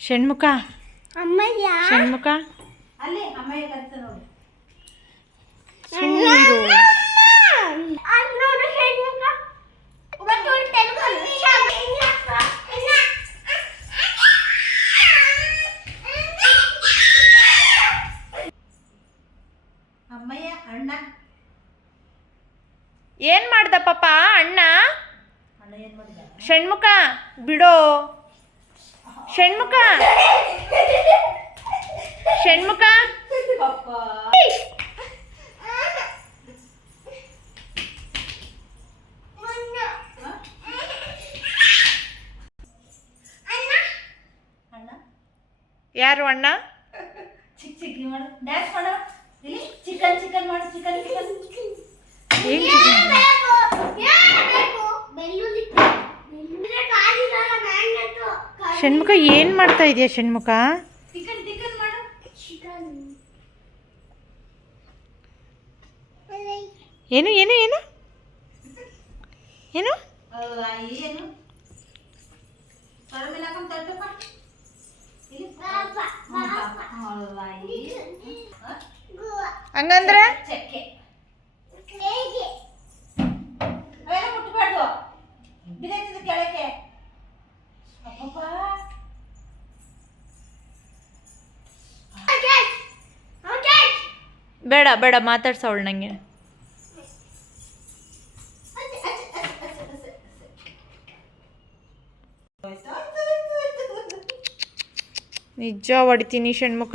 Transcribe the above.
షణ్ముఖ షణ్ముఖ ಏನ್ ಮಾಡ್ದ ಪಾಪ ಅಣ್ಣ ಷಣ್ಮುಖ ಬಿಡೋ షణ్ముఖ షణ్ముఖ ಪಪ್ಪ ಅಣ್ಣ ಯಾರು ಅಣ್ಣ ಚಿಕ್ಕ ಚಿಕ್ಕಿ ಮಾಡು ಡ್ಯಾನ್ಸ್ ಮಾಡು ಇಲ್ಲಿ ಚಿಕನ್ ಚಿಕನ್ ಮಾಡು ಚಿಕನ್ ಚಿಕನ್ ಷಣ್ಮುಖ ಏನು ಮಾಡ್ತಾ ಇದೆಯಾ ಷಣ್ಮುಖ? ಏನು ಏನು ಏನು? ಏನು? ಹಂಗಂದ್ರೆ? ಬೇಡ ಬೇಡ ಮಾತಾಡ್ಸವಳು ನನಗೆ ನಿಜ ಹೊಡಿತೀನಿ ಷಣ್ಮುಖ.